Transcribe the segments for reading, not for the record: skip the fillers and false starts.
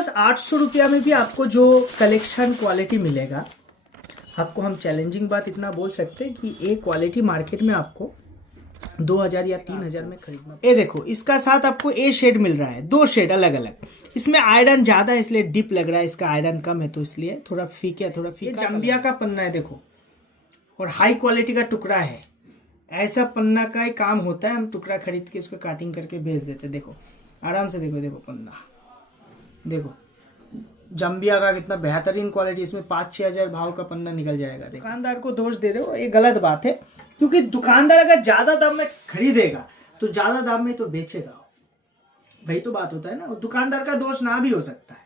पास 800 रुपया में भी आपको जो कलेक्शन क्वालिटी मिलेगा, आपको हम चैलेंजिंग बात इतना बोल सकते हैं कि ये क्वालिटी मार्केट में आपको 2000 या 3000 में खरीदना। ये देखो, इसका साथ आपको ए शेड मिल रहा है, 2 शेड अलग अलग। इसमें आयरन ज़्यादा है इसलिए डिप लग रहा है, इसका आयरन कम है तो इसलिए थोड़ा फीका जाम्बिया का पन्ना है देखो, और हाई क्वालिटी का टुकड़ा है। ऐसा पन्ना का ही काम होता है, हम टुकड़ा खरीद के उसको काटिंग करके भेज देते। देखो आराम से देखो पन्ना देखो, जाम्बिया का कितना बेहतरीन क्वालिटी। इसमें 5-6 हज़ार भाव का पन्ना निकल जाएगा। दुकानदार को दोष दे रहे हो, ये गलत बात है, क्योंकि दुकानदार अगर ज्यादा दाम में खरीदेगा तो ज्यादा दाम में तो बेचेगा, वही तो बात होता है ना। दुकानदार का दोष ना भी हो सकता है,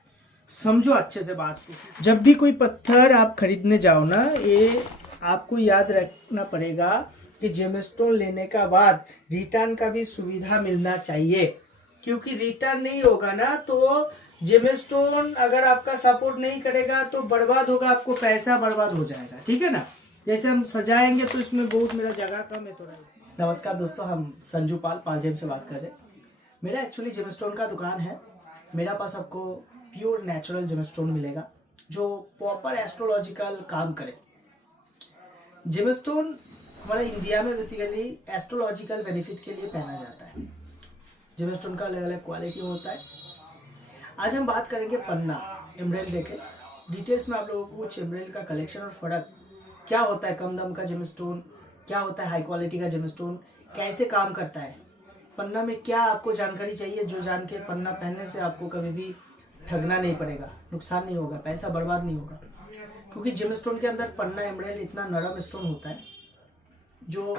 समझो अच्छे से बात को। जब भी कोई पत्थर आप खरीदने जाओ ना, ये आपको याद रखना पड़ेगा कि जेमस्टोन लेने का बाद रिटर्न का भी सुविधा मिलना चाहिए, क्योंकि रिटर्न नहीं होगा ना तो जेमस्टोन अगर आपका सपोर्ट नहीं करेगा तो बर्बाद होगा, आपको पैसा बर्बाद हो जाएगा, ठीक है ना। जैसे हम सजाएंगे तो इसमें बहुत मेरा जगह कम है थोड़ा। नमस्कार दोस्तों, हम संजू पाल जेम से बात कर रहे हैं। मेरा एक्चुअली जेमस्टोन का दुकान है। मेरा पास आपको प्योर नेचुरल जेमस्टोन मिलेगा जो प्रॉपर एस्ट्रोलॉजिकल काम करे। जेमस्टोन हमारे इंडिया में बेसिकली एस्ट्रोलॉजिकल बेनिफिट के लिए पहना जाता है। जेमस्टोन का अलग अलग क्वालिटी होता है। आज हम बात करेंगे पन्ना एमराल्ड के डिटेल्स में, आप लोगों को कुछ एमराल्ड का कलेक्शन और फर्क क्या होता है, कम दाम का जेमस्टोन क्या होता है, हाई क्वालिटी का जेमस्टोन कैसे काम करता है, पन्ना में क्या आपको जानकारी चाहिए, जो जान के पन्ना पहनने से आपको कभी भी ठगना नहीं पड़ेगा, नुकसान नहीं होगा, पैसा बर्बाद नहीं होगा। क्योंकि जेमस्टोन के अंदर पन्ना एमराल्ड इतना नरम स्टोन होता है जो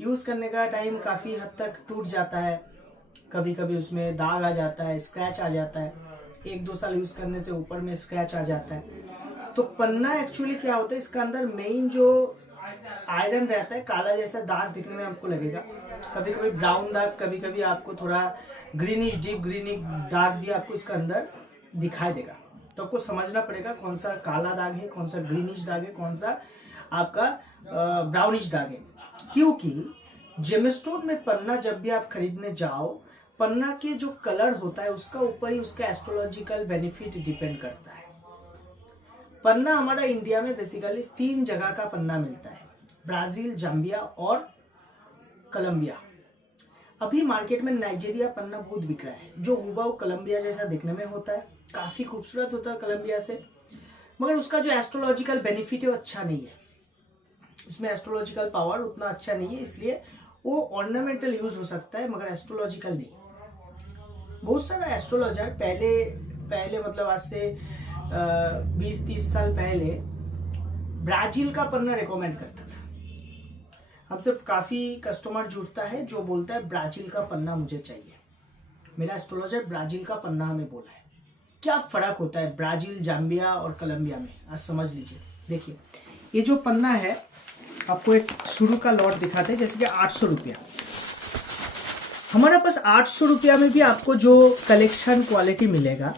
यूज़ करने का टाइम काफ़ी हद तक टूट जाता है। कभी कभी उसमें दाग आ जाता है, स्क्रैच आ जाता है, 1-2 साल यूज़ करने से ऊपर में स्क्रैच आ जाता है। तो पन्ना एक्चुअली क्या होता है, इसका अंदर मेन जो आयरन रहता है, काला जैसा दाग दिखने में आपको लगेगा, कभी कभी ब्राउन दाग, कभी कभी आपको थोड़ा ग्रीनिश डीप ग्रीनिश दाग भी आपको इसका अंदर दिखाई देगा। तो आपको समझना पड़ेगा कौन सा काला दाग है, कौन सा ग्रीनिश दाग है, कौन सा आपका ब्राउनिश दाग है। क्योंकि जेमस्टोन में पन्ना जब भी आप खरीदने जाओ, पन्ना के जो कलर होता है उसका ऊपर ही उसका एस्ट्रोलॉजिकल बेनिफिट डिपेंड करता है। पन्ना हमारा इंडिया में बेसिकली 3 जगह का पन्ना मिलता है, ब्राजील, जाम्बिया और कोलंबिया। अभी मार्केट में नाइजीरिया पन्ना बहुत बिक रहा है, जो हुबहू कोलंबिया जैसा दिखने में होता है, काफ़ी खूबसूरत होता है कोलंबिया से, मगर उसका जो एस्ट्रोलॉजिकल बेनिफिट है वो अच्छा नहीं है, उसमें एस्ट्रोलॉजिकल पावर उतना अच्छा नहीं है, इसलिए वो ऑर्नामेंटल यूज हो सकता है मगर एस्ट्रोलॉजिकल नहीं। बहुत सारा एस्ट्रोलॉजर पहले मतलब आज से 20-30 साल पहले ब्राजील का पन्ना रिकमेंड करता था। हमसे काफ़ी कस्टमर जुड़ता है जो बोलता है ब्राजील का पन्ना मुझे चाहिए, मेरा एस्ट्रोलॉजर ब्राजील का पन्ना हमें बोला है। क्या फ़र्क होता है ब्राजील, जाम्बिया और कोलंबिया में, आज समझ लीजिए। देखिए ये जो पन्ना है आपको एक शुरू का लॉट दिखाते हैं, जैसे कि 800 रुपया। हमारे पास 800 रुपया में भी आपको जो कलेक्शन क्वालिटी मिलेगा,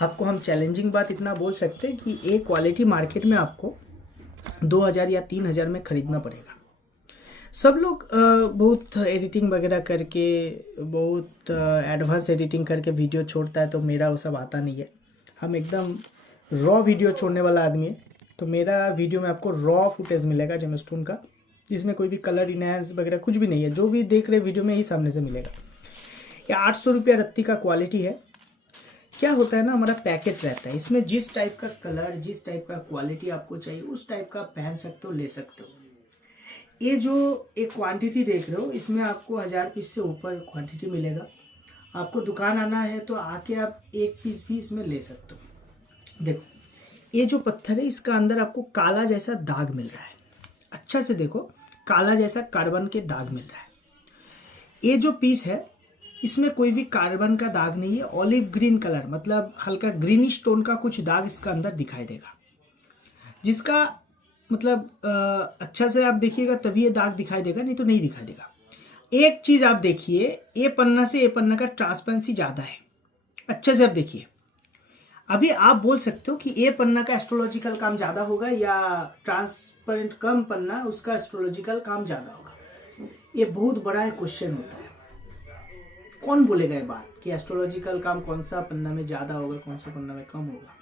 आपको हम चैलेंजिंग बात इतना बोल सकते हैं कि ये क्वालिटी मार्केट में आपको 2000 या 3000 में खरीदना पड़ेगा। सब लोग बहुत एडिटिंग वगैरह करके, बहुत एडवांस एडिटिंग करके वीडियो छोड़ता है, तो मेरा वो सब आता नहीं है। हम एकदम रॉ वीडियो छोड़ने वाला आदमी है, तो मेरा वीडियो में आपको रॉ फुटेज मिलेगा जेमस्टोन का, जिसमें कोई भी कलर इनहेंस वगैरह कुछ भी नहीं है। जो भी देख रहे वीडियो में ही सामने से मिलेगा। ये 800 रुपया रत्ती का क्वालिटी है। क्या होता है ना, हमारा पैकेट रहता है, इसमें जिस टाइप का कलर, जिस टाइप का क्वालिटी आपको चाहिए उस टाइप का पहन सकते हो, ले सकते हो। ये जो एक क्वांटिटी देख रहे हो, इसमें आपको 1000 पीस से ऊपर क्वांटिटी मिलेगा। आपको दुकान आना है तो आके आप 1 पीस भी इसमें ले सकते हो। देखो ये जो पत्थर है, इसका अंदर आपको काला जैसा दाग मिल रहा है, अच्छा से देखो, काला जैसा कार्बन के दाग मिल रहा है। ये जो पीस है इसमें कोई भी कार्बन का दाग नहीं है, ऑलिव ग्रीन कलर मतलब हल्का ग्रीनिश टोन का कुछ दाग इसका अंदर दिखाई देगा, जिसका मतलब अच्छा से आप देखिएगा तभी ये दाग दिखाई देगा, नहीं तो नहीं दिखाई देगा। एक चीज आप देखिए, ये पन्ना से ये पन्ना का ट्रांसपेरेंसी ज्यादा है, अच्छे से आप देखिए। अभी आप बोल सकते हो कि ये पन्ना का एस्ट्रोलॉजिकल काम ज़्यादा होगा या ट्रांसपेरेंट कम पन्ना उसका एस्ट्रोलॉजिकल काम ज़्यादा होगा। ये बहुत बड़ा क्वेश्चन होता है। कौन बोलेगा ये बात कि एस्ट्रोलॉजिकल काम कौन सा पन्ना में ज़्यादा होगा, कौन सा पन्ना में कम होगा।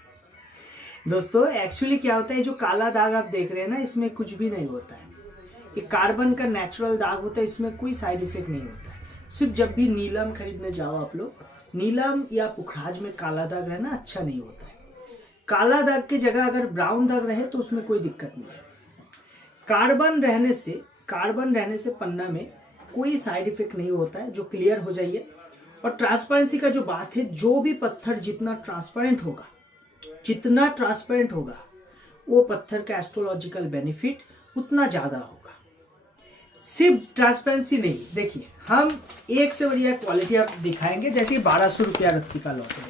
दोस्तों एक्चुअली क्या होता है, जो काला दाग आप देख रहे हैं ना, इसमें कुछ भी नहीं होता है। ये कार्बन का नेचुरल दाग होता है, इसमें कोई साइड इफेक्ट नहीं होता है। सिर्फ जब भी नीलम खरीदने जाओ आप लोग, नीलम या पुखराज में काला दाग रहना अच्छा नहीं होता है। काला दाग की जगह अगर ब्राउन दाग रहे तो उसमें कोई दिक्कत नहीं है। कार्बन रहने से पन्ना में कोई साइड इफेक्ट नहीं होता है, जो क्लियर हो जाइए। और ट्रांसपेरेंसी का जो बात है, जो भी पत्थर जितना ट्रांसपेरेंट होगा वो पत्थर का एस्ट्रोलॉजिकल बेनिफिट उतना ज्यादा होगा। सिर्फ ट्रांसपेरेंसी नहीं, देखिए हम एक से बढ़िया क्वालिटी आप दिखाएंगे। जैसे 1200 रुपया रत्ती का लॉट है,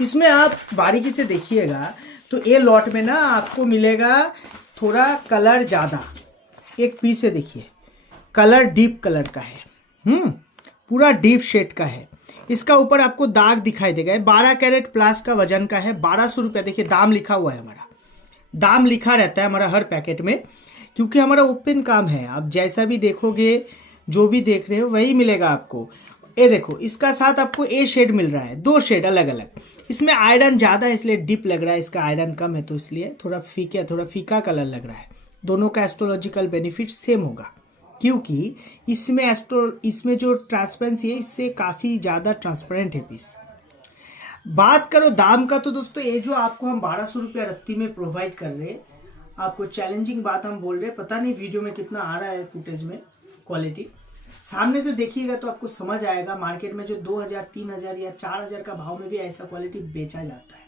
इसमें आप बारीकी से देखिएगा तो ये लॉट में ना आपको मिलेगा थोड़ा कलर ज्यादा। एक पीस से देखिए, कलर डीप कलर का है, पूरा डीप शेड का है। इसका ऊपर आपको दाग दिखाई देगा। 12 कैरेट प्लस का वजन का है, 1200 रुपया। देखिए दाम लिखा हुआ है, हमारा दाम लिखा रहता है हमारा हर पैकेट में, क्योंकि हमारा ओपन काम है। आप जैसा भी देखोगे, जो भी देख रहे हो वही मिलेगा आपको। ये देखो, इसका साथ आपको ए शेड मिल रहा है, 2 शेड अलग अलग। इसमें आयरन ज़्यादा है इसलिए डीप लग रहा है, इसका आयरन कम है तो इसलिए थोड़ा फीका कलर लग रहा है। दोनों का एस्ट्रोलॉजिकल बेनिफिट सेम होगा, क्योंकि इसमें जो ट्रांसपेरेंसी है, इससे काफ़ी ज़्यादा ट्रांसपेरेंट है पीस। बात करो दाम का, तो दोस्तों ये जो आपको हम 1200 रुपया रत्ती में प्रोवाइड कर रहे हैं, आपको चैलेंजिंग बात हम बोल रहे हैं। पता नहीं वीडियो में कितना आ रहा है फुटेज में क्वालिटी, सामने से देखिएगा तो आपको समझ आएगा। मार्केट में जो 2000, 3000 या 4000 का भाव में भी ऐसा क्वालिटी बेचा जाता है।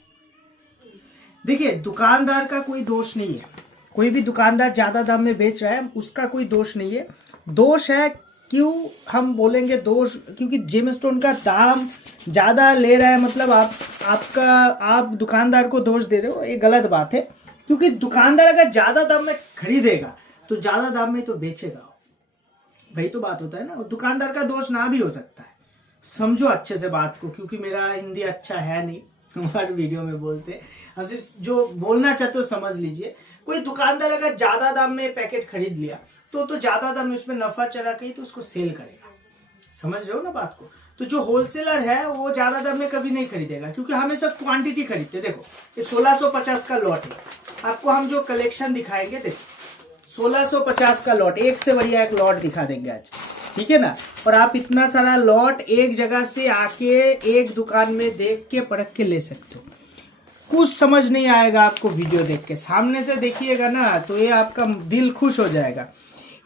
देखिए दुकानदार का कोई दोष नहीं है, कोई भी दुकानदार ज्यादा दाम में बेच रहा है उसका कोई दोष नहीं है। दोष है, क्यों हम बोलेंगे दोष, क्योंकि जेमस्टोन का दाम ज्यादा ले रहा है, मतलब आप दुकानदार को दोष दे रहे हो, ये गलत बात है। क्योंकि दुकानदार अगर ज्यादा दाम में खरीदेगा तो ज्यादा दाम में तो बेचेगा, वही तो बात होता है ना। दुकानदार का दोष ना भी हो सकता है, समझो अच्छे से बात को, क्योंकि मेरा हिंदी अच्छा है नहीं, हमारे वीडियो में बोलते हम सिर्फ जो बोलना चाहते हो समझ लीजिए। कोई दुकानदार अगर ज्यादा दाम में पैकेट खरीद लिया तो ज्यादा दाम में उसमें नफा चढ़ा के तो उसको सेल करेगा, समझ रहे हो ना बात को। तो जो होलसेलर है वो ज्यादा दाम में कभी नहीं खरीदेगा, क्योंकि हमें सब क्वांटिटी खरीदते। देखो ये 1650 का लॉट है, आपको हम जो कलेक्शन दिखाएंगे, देखो 1650 का लॉट, एक से बढ़िया एक लॉट दिखा देंगे आज, ठीक है ना। और आप इतना सारा लॉट एक जगह से आके एक दुकान में देख के परख के ले सकते हो। कुछ समझ नहीं आएगा आपको वीडियो देख के, सामने से देखिएगा ना तो ये आपका दिल खुश हो जाएगा।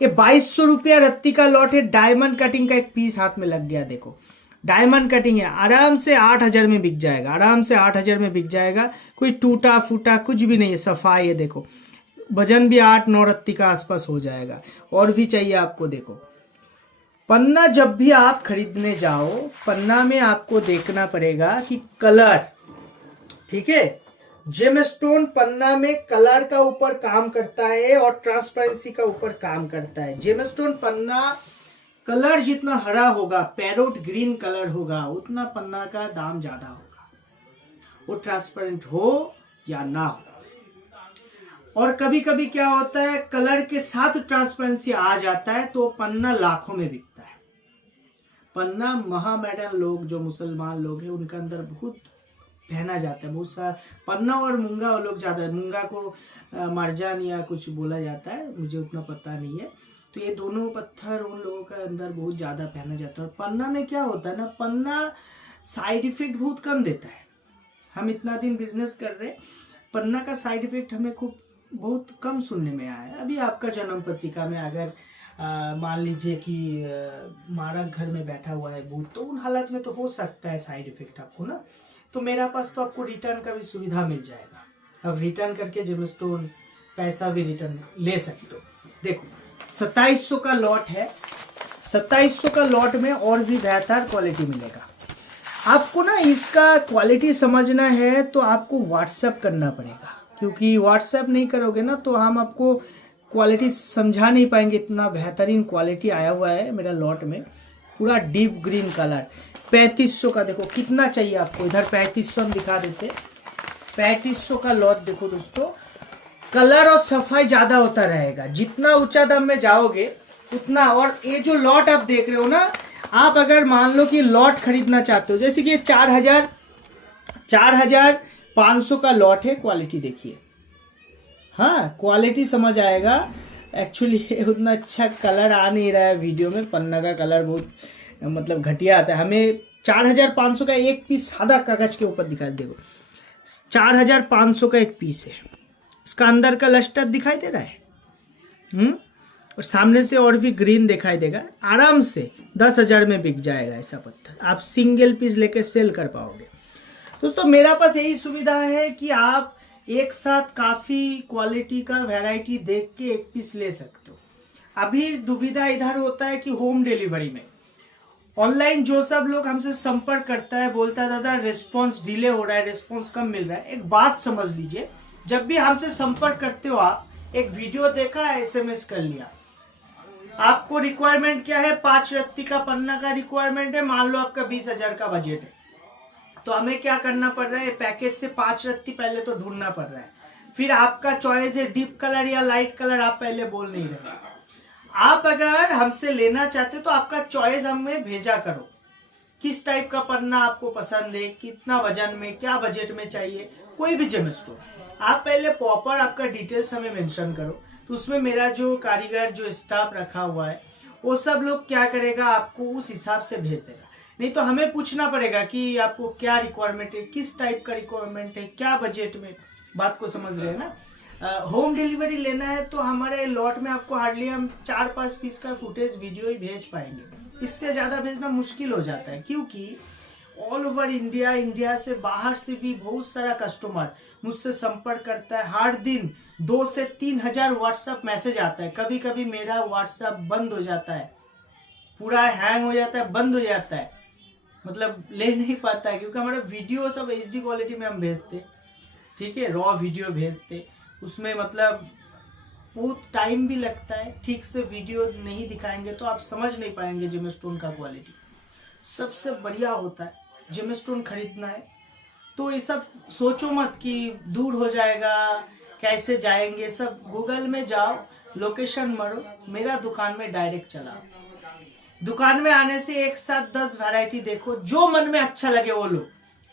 ये 2200 रुपया रत्ती का लॉट है, डायमंड कटिंग का एक पीस हाथ में लग गया। देखो डायमंड कटिंग है, आराम से 8000 में बिक जाएगा, आराम से 8000 में बिक जाएगा। कोई टूटा फूटा कुछ भी नहीं है, सफाई है। देखो वजन भी 8-9 रत्ती का आसपास हो जाएगा। और भी चाहिए आपको, देखो पन्ना जब भी आप खरीदने जाओ, पन्ना में आपको देखना पड़ेगा कि कलर, ठीक है। जेमस्टोन पन्ना में कलर का ऊपर काम करता है और ट्रांसपेरेंसी का ऊपर काम करता है। जेमस्टोन पन्ना कलर जितना हरा होगा, पैरोट ग्रीन कलर होगा, उतना पन्ना का दाम ज्यादा होगा, वो ट्रांसपेरेंट हो या ना हो। और कभी कभी क्या होता है, कलर के साथ ट्रांसपेरेंसी आ जाता है तो पन्ना लाखों में बिकता है। पन्ना महामेडन लोग, जो मुसलमान लोग हैं, उनके अंदर बहुत पहना जाता है, बहुत सा पन्ना। और मूंगा वो लोग ज्यादा, मूंगा को मरजान या कुछ बोला जाता है, मुझे उतना पता नहीं है। तो ये दोनों पत्थर उन लोगों के अंदर बहुत ज्यादा पहना जाता है। और पन्ना में क्या होता है ना, पन्ना साइड इफेक्ट बहुत कम देता है। हम इतना दिन बिजनेस कर रहे, पन्ना का साइड इफेक्ट हमें बहुत कम सुनने में आया है। अभी आपका जन्म पत्रिका में अगर मान लीजिए कि मारक घर में बैठा हुआ है भूत, तो उन हालत में तो हो सकता है साइड इफेक्ट आपको ना। तो मेरा पास तो आपको रिटर्न का भी सुविधा मिल जाएगा, अब रिटर्न करके जेमस्टोन पैसा भी रिटर्न ले सकते हो। देखो 2700 का लॉट है, 2700 का लॉट में और भी बेहतर क्वालिटी मिलेगा आपको ना। इसका क्वालिटी समझना है तो आपको व्हाट्सएप करना पड़ेगा, क्योंकि व्हाट्सएप नहीं करोगे ना तो हम आपको क्वालिटी समझा नहीं पाएंगे। इतना बेहतरीन क्वालिटी आया हुआ है मेरा लॉट में, पूरा डीप ग्रीन कलर। 3500 का, देखो कितना चाहिए आपको, इधर 3500 हम दिखा देते। 3500 का लॉट देखो दोस्तों, कलर और सफाई ज्यादा होता रहेगा जितना ऊंचा दाम में जाओगे उतना। और ये जो लॉट आप देख रहे हो ना, आप अगर मान लो कि लॉट खरीदना चाहते हो, जैसे कि ये 4,500 का लॉट है, क्वालिटी देखिए, हाँ क्वालिटी समझ आएगा। एक्चुअली उतना अच्छा कलर आ नहीं रहा है वीडियो में, पन्ना का कलर बहुत मतलब घटिया आता है। हमें 4,500 का एक पीस सादा कागज के ऊपर दिखाई, देखो 4,500 का एक पीस है, इसका अंदर का लस्टर दिखाई दे रहा है, और सामने से और भी ग्रीन दिखाई देगा। आराम से 10,000 में बिक जाएगा ऐसा पत्थर, आप सिंगल पीस लेके सेल कर पाओगे। दोस्तों मेरा पास यही सुविधा है कि आप एक साथ काफ़ी क्वालिटी का वैरायटी देख के एक पीस ले सकते हो। अभी दुविधा इधर होता है कि होम डिलीवरी में ऑनलाइन जो सब लोग हमसे संपर्क करता है, बोलता है दादा रिस्पांस डिले हो रहा है, रिस्पांस कम मिल रहा है। एक बात समझ लीजिए, जब भी हमसे संपर्क करते हो आप, एक वीडियो देखा है, SMS कर लिया, आपको रिक्वायरमेंट क्या है, 5 रत्ती का पन्ना का रिक्वायरमेंट है, मान लो आपका 20,000 का बजट है, तो हमें क्या करना पड़ रहा है, पैकेट से 5 रत्ती पहले तो ढूंढना पड़ रहा है। फिर आपका चॉइस है डीप कलर या लाइट कलर, आप पहले बोल नहीं रहे। आप अगर हमसे लेना चाहते तो आपका चॉइस हमें भेजा करो, किस टाइप का पन्ना आपको पसंद है, कितना वजन में, क्या बजट में चाहिए, कोई भी जेम स्टोन, आप पहले प्रॉपर आपका डिटेल्स हमें मेंशन करो, तो उसमें मेरा जो कारीगर जो स्टाफ रखा हुआ है वो सब लोग क्या करेगा, आपको उस हिसाब से भेज देगा। नहीं तो हमें पूछना पड़ेगा कि आपको क्या रिक्वायरमेंट है, किस टाइप का रिक्वायरमेंट है, क्या बजट में, बात को समझ रहे हैं ना। होम डिलीवरी लेना है तो हमारे लॉट में आपको हार्डली हम 4-5 पीस का फुटेज वीडियो ही भेज पाएंगे, इससे ज़्यादा भेजना मुश्किल हो जाता है, क्योंकि ऑल ओवर इंडिया, इंडिया से बाहर से भी बहुत सारा कस्टमर मुझसे संपर्क करता है। हर दिन 2 से 3,000 व्हाट्सएप मैसेज आता है। कभी कभी मेरा व्हाट्सएप बंद हो जाता है, पूरा हैंग हो जाता है, बंद हो जाता है, मतलब ले नहीं पाता है, क्योंकि हमारा वीडियो सब HD क्वालिटी में हम भेजते, ठीक है, रॉ वीडियो भेजते, उसमें मतलब बहुत टाइम भी लगता है, ठीक से वीडियो नहीं दिखाएंगे तो आप समझ नहीं पाएंगे जेम स्टोन का क्वालिटी। सबसे बढ़िया होता है जेम स्टोन खरीदना है तो ये सब सोचो मत कि दूर हो जाएगा, कैसे जाएंगे, सब गूगल में जाओ, लोकेशन मारो, मेरा दुकान में डायरेक्ट चलाओ। दुकान में आने से एक साथ 10 वैरायटी देखो, जो मन में अच्छा लगे वो लो,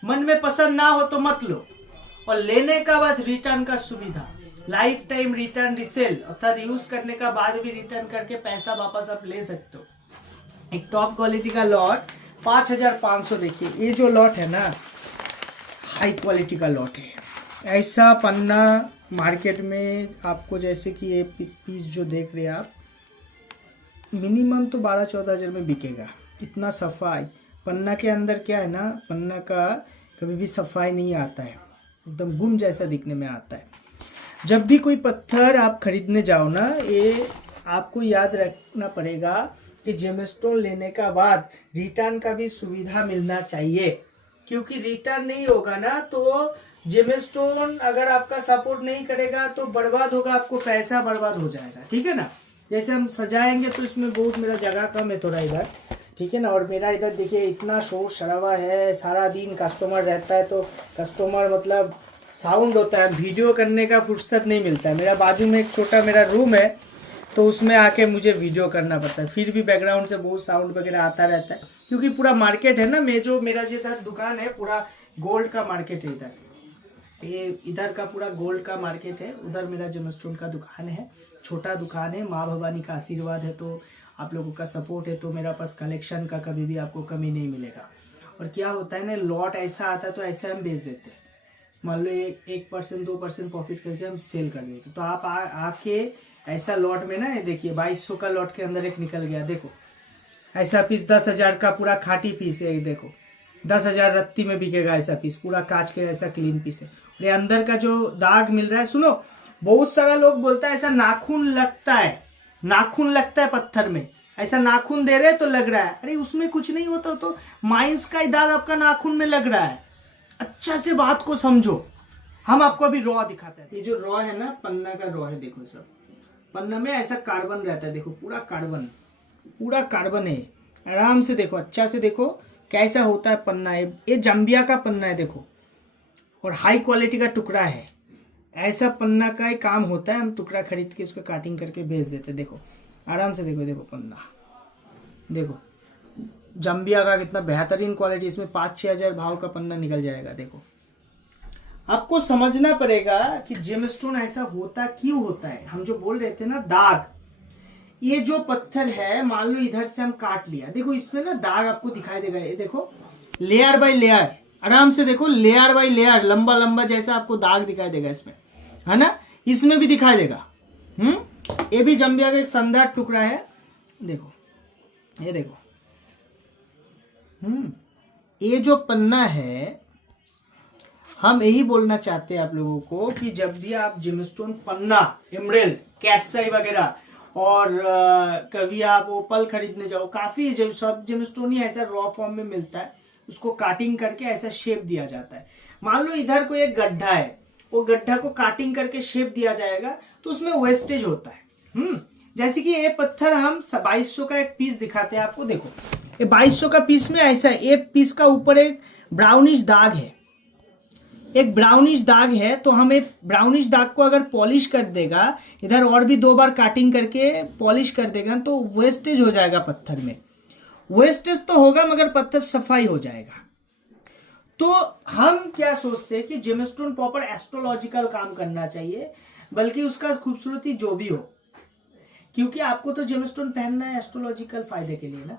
मन में पसंद ना हो तो मत लो। और लेने का बाद रिटर्न का सुविधा, लाइफ टाइम रिटर्न रिसेल, अर्थात यूज करने का बाद भी रिटर्न करके पैसा वापस आप ले सकते हो। एक टॉप क्वालिटी का लॉट 5,500, देखिए ये जो लॉट है ना, हाई क्वालिटी का लॉट है। ऐसा पन्ना मार्केट में आपको, जैसे कि ये पीस जो देख रहे हैं आप, मिनिमम तो 12-14 हज़ार में बिकेगा। इतना सफाई पन्ना के अंदर क्या है ना, पन्ना का कभी भी सफाई नहीं आता है, एकदम गुम जैसा दिखने में आता है। जब भी कोई पत्थर आप खरीदने जाओ ना, ये आपको याद रखना पड़ेगा कि जेम स्टोन लेने का बाद रिटर्न का भी सुविधा मिलना चाहिए, क्योंकि रिटर्न नहीं होगा ना तो जेम स्टोन अगर आपका सपोर्ट नहीं करेगा तो बर्बाद होगा, आपको पैसा बर्बाद हो जाएगा, ठीक है ना। जैसे हम सजाएंगे तो इसमें बहुत मेरा जगह कम है थोड़ा इधर, ठीक है ना, और मेरा इधर देखिए इतना शोर शराबा है, सारा दिन कस्टमर रहता है तो कस्टमर मतलब साउंड होता है, वीडियो करने का फुर्सत नहीं मिलता है। मेरा बाजू में एक छोटा मेरा रूम है तो उसमें आके मुझे वीडियो करना पड़ता है, फिर भी बैकग्राउंड से बहुत साउंड वगैरह आता रहता है, क्योंकि पूरा मार्केट है ना, मेरा जो इधर दुकान है पूरा गोल्ड का मार्केट है, इधर ये इधर का पूरा गोल्ड का मार्केट है, उधर मेरा जेम स्टोन का दुकान है, छोटा दुकान है। माँ भवानी का आशीर्वाद है तो आप लोगों का सपोर्ट है तो मेरा पास कलेक्शन का कभी भी आपको कमी नहीं मिलेगा। और क्या होता है ना, लॉट ऐसा आता है तो ऐसे हम बेच देते हैं, मान लो 1% 2% प्रॉफिट करके हम सेल कर देते, तो आप आके ऐसा लॉट में ना, देखिए 2200 का लॉट के अंदर एक निकल गया, देखो ऐसा पीस 10,000 का पूरा खाटी पीस है, देखो 10,000 रत्ती में बिकेगा ऐसा पीस, पूरा कांच के ऐसा क्लीन पीस है। और ये अंदर का जो दाग मिल रहा है, सुनो बहुत सारा लोग बोलता है ऐसा नाखून लगता है, नाखून लगता है पत्थर में, ऐसा नाखून दे रहे तो लग रहा है, अरे उसमें कुछ नहीं होता, तो माइंस का ही दाग आपका नाखून में लग रहा है। अच्छा से बात को समझो, हम आपको अभी रॉ दिखाते हैं। ये जो रॉ है ना, पन्ना का रॉ है, देखो सब पन्ना में ऐसा कार्बन रहता है, देखो पूरा कार्बन है, आराम से देखो, अच्छा से देखो कैसा होता है पन्ना है, ये जम्बिया का पन्ना है देखो, और हाई क्वालिटी का टुकड़ा है। ऐसा पन्ना का ही काम होता है, हम टुकड़ा खरीद के उसको काटिंग करके भेज देते, देखो आराम से देखो, देखो पन्ना देखो जम्बिया का कितना बेहतरीन क्वालिटी, इसमें 5-6 हजार भाव का पन्ना निकल जाएगा। देखो आपको समझना पड़ेगा कि जेमस्टोन ऐसा होता क्यों होता है। हम जो बोल रहे थे ना दाग, ये जो पत्थर है मान लो इधर से हम काट लिया, देखो इसमें ना दाग आपको दिखाई देगा। ये देखो लेयर बाय लेयर, आराम से देखो लेयर बाय लेयर, लंबा लंबा जैसा आपको दाग दिखाई देगा इसमें, है ना। इसमें भी दिखाई देगा। ये भी जम्बिया का एक शानदार टुकड़ा है। देखो ये देखो, ये जो पन्ना है, हम यही बोलना चाहते हैं आप लोगों को कि जब भी आप जेमस्टोन पन्ना, एमराल्ड, कैटसाई वगैरह, और कभी आप ओपल खरीदने जाओ, काफी सब जेमस्टोन ही ऐसा रॉ फॉर्म में मिलता है, उसको काटिंग करके ऐसा शेप दिया जाता है। मान लो इधर कोई एक गड्ढा है, वो गड्ढा को काटिंग करके शेप दिया जाएगा तो उसमें वेस्टेज होता है। जैसे कि ये पत्थर हम 2200 का एक पीस दिखाते हैं आपको। देखो ये 2200 का पीस में ऐसा है, एक पीस का ऊपर एक ब्राउनिश दाग है, एक ब्राउनिश दाग है। तो हम एक ब्राउनिश दाग को अगर पॉलिश कर देगा, इधर और भी 2 बार काटिंग करके पॉलिश कर देगा, तो वेस्टेज हो जाएगा पत्थर में। वेस्टेज तो होगा मगर पत्थर सफाई हो जाएगा। तो हम क्या सोचते हैं कि जेमस्टोन प्रॉपर एस्ट्रोलॉजिकल काम करना चाहिए, बल्कि उसका खूबसूरती जो भी हो, क्योंकि आपको तो जेमस्टोन पहनना है एस्ट्रोलॉजिकल फायदे के लिए ना।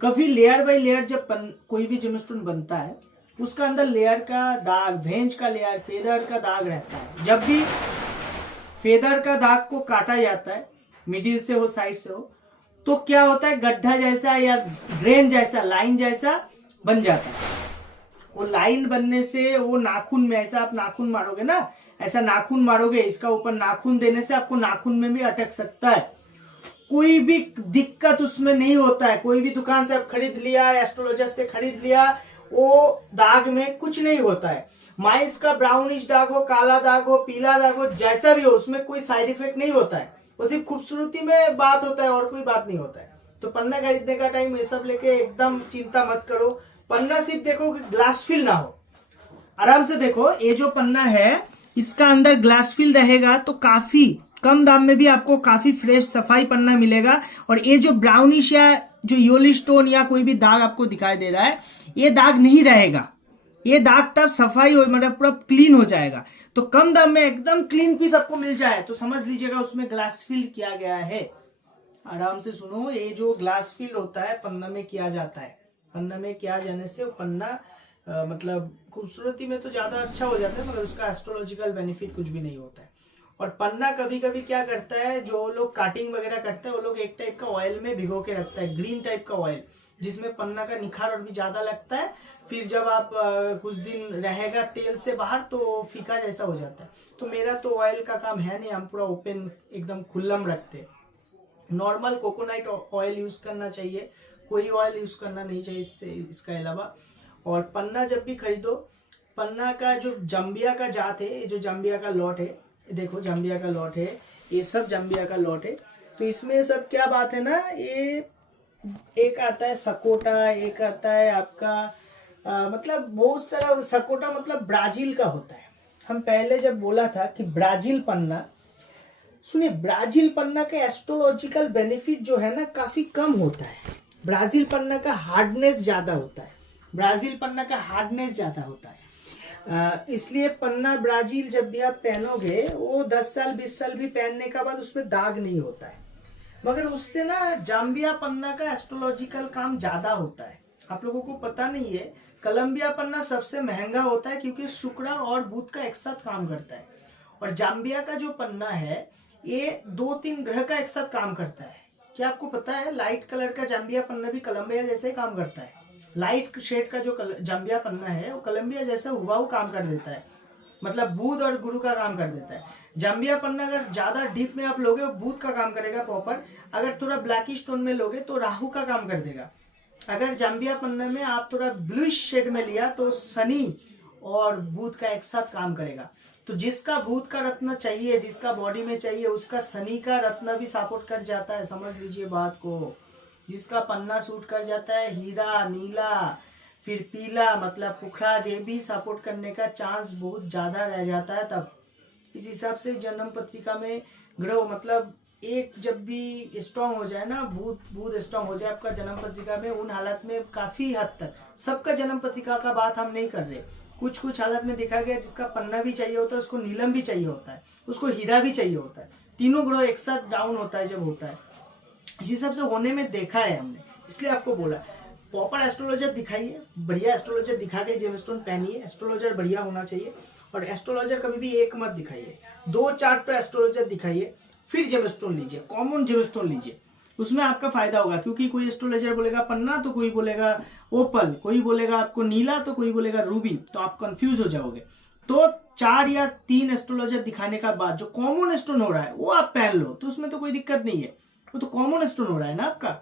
कभी लेयर बाय लेयर जब कोई भी जेमस्टोन बनता है, उसका अंदर लेयर का दाग, वेंज का लेयर, फेदर का दाग रहता है। जब भी फेदर का दाग को काटा जाता है, मिडिल से हो, साइड से हो, तो क्या होता है, गड्ढा जैसा या ड्रेन जैसा, लाइन जैसा बन जाता है। वो लाइन बनने से वो नाखून में, ऐसा आप नाखून मारोगे ना, ऐसा नाखून मारोगे, इसका ऊपर नाखून देने से आपको नाखून में भी अटक सकता है। कोई भी दिक्कत उसमें नहीं होता है। कोई भी दुकान से आप खरीद लिया, एस्ट्रोलॉजर से खरीद लिया, वो दाग में कुछ नहीं होता है। माइस का ब्राउनिश दाग हो, काला दाग हो, पीला दाग हो, जैसा भी हो, उसमें कोई साइड इफेक्ट नहीं होता है। वो सिर्फ खूबसूरती में बात होता है और कोई बात नहीं होता है। तो पन्ना खरीदने का टाइम ये सब लेके एकदम चिंता मत करो। पन्ना सिर्फ देखो कि ग्लास फिल ना हो, आराम से देखो। ये जो पन्ना है इसका अंदर ग्लास फिल रहेगा, तो काफी कम दाम में भी आपको काफी फ्रेश सफाई पन्ना मिलेगा। और ये जो ब्राउनिश या जो योली स्टोन या कोई भी दाग आपको दिखाई दे रहा है, ये दाग नहीं रहेगा। ये दाग तब सफाई हो, मतलब पूरा क्लीन हो जाएगा। तो कम दाम में एकदम क्लीन पीस आपको मिल जाए तो समझ लीजिएगा उसमें ग्लास फिल किया गया है। आराम से सुनो, ये जो ग्लास फिल होता है पन्ना में किया जाता है। पन्ना में किया जाने से वो पन्ना मतलब खूबसूरती में तो ज्यादा अच्छा हो जाता है, मगर उसका एस्ट्रोलॉजिकल बेनिफिट कुछ भी नहीं होता है। और पन्ना कभी कभी क्या करता है, जो लोग काटिंग वगैरह करते हैं वो लोग एक टाइप का ऑयल में भिगो के रखता है, ग्रीन टाइप का ऑयल, जिसमें पन्ना का निखार और भी ज्यादा लगता है। फिर जब आप कुछ दिन रहेगा तेल से बाहर तो फीका जैसा हो जाता है। तो मेरा तो ऑयल का काम है नहीं, हम पूरा ओपन एकदम खुल्लम रखते हैं। नॉर्मल कोकोनट ऑयल यूज करना चाहिए, कोई ऑयल यूज करना नहीं चाहिए इसका अलावा। और पन्ना जब भी खरीदो, पन्ना का जो जम्बिया का जात है, जो जम्बिया का लॉट है, देखो जम्बिया का लॉट है, ये सब जम्बिया का लॉट है। तो इसमें सब क्या बात है ना, ये एक आता है सकोटा, एक आता है आपका मतलब बहुत सारा। सकोटा मतलब ब्राजील का होता है। हम पहले जब बोला था कि ब्राजील पन्ना, सुनिए, ब्राजील पन्ना का एस्ट्रोलॉजिकल बेनिफिट जो है ना काफी कम होता है। ब्राजील पन्ना का हार्डनेस ज्यादा होता है, ब्राजील पन्ना का हार्डनेस ज्यादा होता है। इसलिए पन्ना ब्राजील जब भी आप पहनोगे, वो 10 साल 20 साल भी पहनने के बाद उसमें दाग नहीं होता है। मगर उससे ना जाम्बिया पन्ना का एस्ट्रोलॉजिकल काम ज्यादा होता है। आप लोगों को पता नहीं है, कोलंबिया पन्ना सबसे महंगा होता है क्योंकि शुक्र और बुध का एक साथ काम करता है। और जाम्बिया का जो पन्ना है ये 2-3 ग्रह का एक साथ काम करता है। क्या आपको पता है, लाइट कलर का जाम्बिया पन्ना भी कोलंबिया जैसे ही काम करता है। लाइट शेड का जो जाम्बिया पन्ना है वो कोलंबिया जैसा हुबहू काम कर देता है, मतलब बुध और गुरु का काम कर देता है। जाम्बिया पन्ना अगर ज्यादा डीप में आप लोगे वो बुध का काम करेगा प्रॉपर, अगर थोड़ा ब्लैक स्टोन में लोगे तो राहु का काम कर देगा। अगर जाम्बिया पन्ना में आप थोड़ा ब्लूइश शेड में लिया तो शनि और बुध का एक साथ काम करेगा। तो जिसका बुध का रत्न चाहिए, जिसका बॉडी में चाहिए, उसका शनि का रत्न भी सपोर्ट कर जाता है। समझ लीजिए बात को। जिसका पन्ना सूट कर जाता है, हीरा, नीला, फिर पीला मतलब पुखराज, ये भी सपोर्ट करने का चांस बहुत ज्यादा रह जाता है। तब इस हिसाब से जन्म पत्रिका में ग्रह मतलब एक जब भी स्ट्रांग हो जाए ना, भूत स्ट्रांग हो जाए आपका जन्म पत्रिका में, उन हालत में काफी हद तक, सबका जन्म पत्रिका का बात हम नहीं कर रहे, कुछ कुछ हालत में देखा गया जिसका पन्ना भी चाहिए होता है, उसको नीलम भी चाहिए होता है, उसको हीरा भी चाहिए होता है, तीनों ग्रह एक साथ डाउन होता है जब होता है। इसी सब से होने में देखा है हमने, इसलिए आपको बोला प्रॉपर एस्ट्रोलॉजर दिखाइए, बढ़िया एस्ट्रोलॉजर दिखा के जेमस्टोन पहनिए। एस्ट्रोलॉजर बढ़िया होना चाहिए, और एस्ट्रोलॉजर कभी भी एक मत दिखाइए, 2-4 तो एस्ट्रोलॉजर दिखाइए, फिर जेमस्टोन लीजिए, कॉमन जेमस्टोन लीजिए, उसमें आपका फायदा होगा। क्योंकि कोई एस्ट्रोलॉजर बोलेगा पन्ना, तो कोई बोलेगा ओपल, कोई बोलेगा आपको नीला, तो कोई बोलेगा रूबी, तो आप कंफ्यूज हो जाओगे। तो 4 या 3 एस्ट्रोलॉजर दिखाने का बाद जो कॉमन स्टोन हो रहा है वो आप पहन लो, तो उसमें तो कोई दिक्कत नहीं है, वो तो कॉमन स्टोन हो रहा है ना आपका।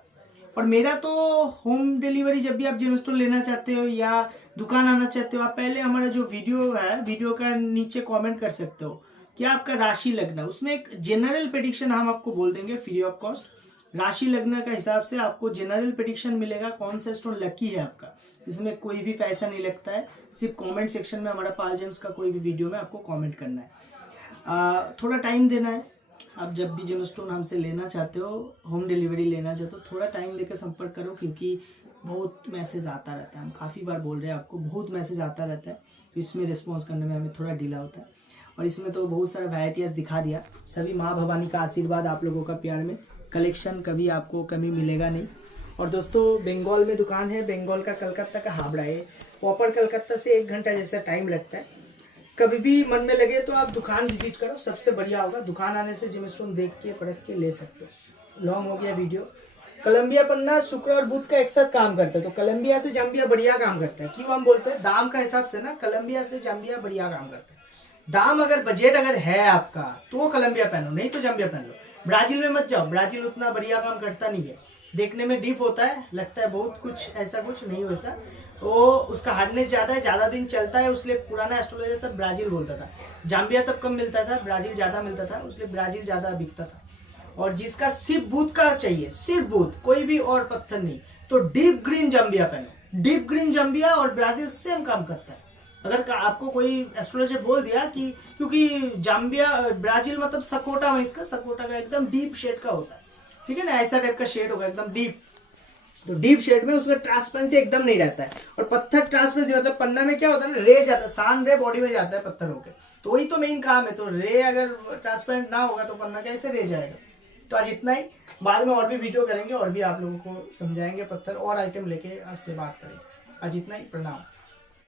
और मेरा तो होम डिलीवरी, जब भी आप जेमस्टोन लेना चाहते हो या दुकान आना चाहते हो, आप पहले हमारा जो वीडियो है, वीडियो का नीचे कमेंट कर सकते हो कि आपका राशि लग्न, उसमें एक जनरल प्रेडिक्शन हम आपको बोल देंगे फ्री ऑफ कॉस्ट। राशि लग्न का हिसाब से आपको जनरल प्रेडिक्शन मिलेगा, कौन सा स्टोन लकी है आपका, इसमें कोई भी पैसा नहीं लगता है। सिर्फ कमेंट सेक्शन में हमारा पाल जेम्स का कोई भी वीडियो में आपको कमेंट करना है, थोड़ा टाइम देना है। आप जब भी जेमस्टोन हमसे लेना चाहते हो, होम डिलीवरी लेना चाहते हो, थोड़ा टाइम लेकर संपर्क करो, क्योंकि बहुत मैसेज आता रहता है, हम काफ़ी बार बोल रहे हैं आपको, बहुत मैसेज आता रहता है, तो इसमें रिस्पॉन्स करने में हमें थोड़ा डिले होता है। और इसमें तो बहुत सारा वैराइटीज दिखा दिया, सभी माँ भवानी का आशीर्वाद, आप लोगों का प्यार में कलेक्शन कभी आपको कमी मिलेगा नहीं। और दोस्तों बंगाल में दुकान है, बंगाल का कलकत्ता का हावड़ा है, प्रॉपर कलकत्ता से 1 घंटा जैसा टाइम लगता है। कभी भी मन में लगे तो आप दुकान विजिट करो, सबसे बढ़िया होगा। दुकान आने से जेमस्टोन देख के परख के ले सकते हो। लॉन्ग हो गया वीडियो। कोलंबिया पन्ना शुक्र और बुध का एक साथ काम करता है, तो कोलंबिया से जाम्बिया बढ़िया काम करता है। क्यों हम बोलते हैं, दाम का हिसाब से ना कोलंबिया से जाम्बिया बढ़िया काम करता है। दाम अगर बजट अगर है आपका तो कोलंबिया पहनो, नहीं तो जाम्बिया पहन लो। ब्राजील में मत जाओ, ब्राजील उतना बढ़िया काम करता नहीं है, देखने में डीप होता है, लगता है बहुत कुछ, ऐसा कुछ नहीं वैसा। वो उसका हार्डनेस ज्यादा है, ज्यादा दिन चलता है, उसलिए पुराना एस्ट्रोलॉजर सब ब्राजील बोलता था। जाम्बिया तब कम मिलता था, ब्राजील ज्यादा मिलता था, इसलिए ब्राजील ज्यादा बिकता था। और जिसका सिर्फ बूथ का चाहिए, सिर्फ बूथ, कोई भी और पत्थर नहीं, तो डीप ग्रीन जाम्बिया पहनो। डीप ग्रीन जाम्बिया और ब्राजील सेम काम करता है। अगर आपको कोई एस्ट्रोलॉजर बोल दिया कि क्योंकि जाम्बिया ब्राजील मतलब सकोटा में, इसका सकोटा का एकदम डीप शेड का होता है, ठीक है ना, ऐसा टाइप का शेड होगा एकदम डीप। तो डीप शेड में उसका ट्रांसपेरेंसी एकदम नहीं रहता है। और पत्थर ट्रांसपेरेंसी मतलब पन्ना में क्या होता है ना, रे जाता है, सान रे बॉडी में जाता है पत्थर होकर, तो वही तो मेन काम है। तो रे अगर ट्रांसपेरेंट ना होगा तो पन्ना कैसे रे जाएगा। तो आज इतना ही, बाद में और भी वीडियो करेंगे और भी आप लोगों को समझाएंगे, पत्थर और आइटम लेके आपसे बात करेंगे। आज इतना ही, प्रणाम।